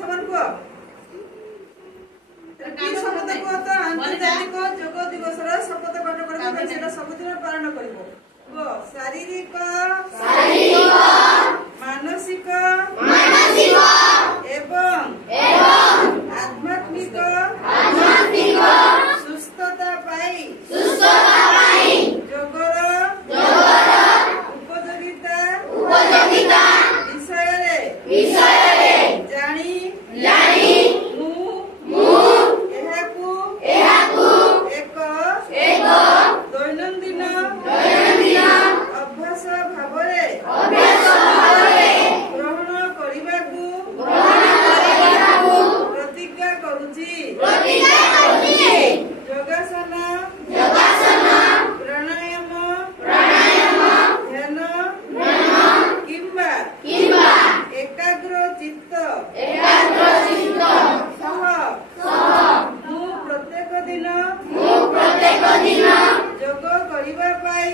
समान को की शपथ को तो आंतर्जातिक योग दिवस रो शपथ पाठ करबो सेटा सबदिन पालन करबो गो शारीरिक मानसिक एवं आध्यात्मिक सुस्थता पाई योगर उपयोगिता विषय जानी एक दैनंदिन अभ्यास भावरे ग्रहण करिबाकू प्रतिज्ञा करूची योगासन प्राणायाम ध्यान किंबा एकाग्र चित्त मु प्रत्येक दिन योग करिबा पाई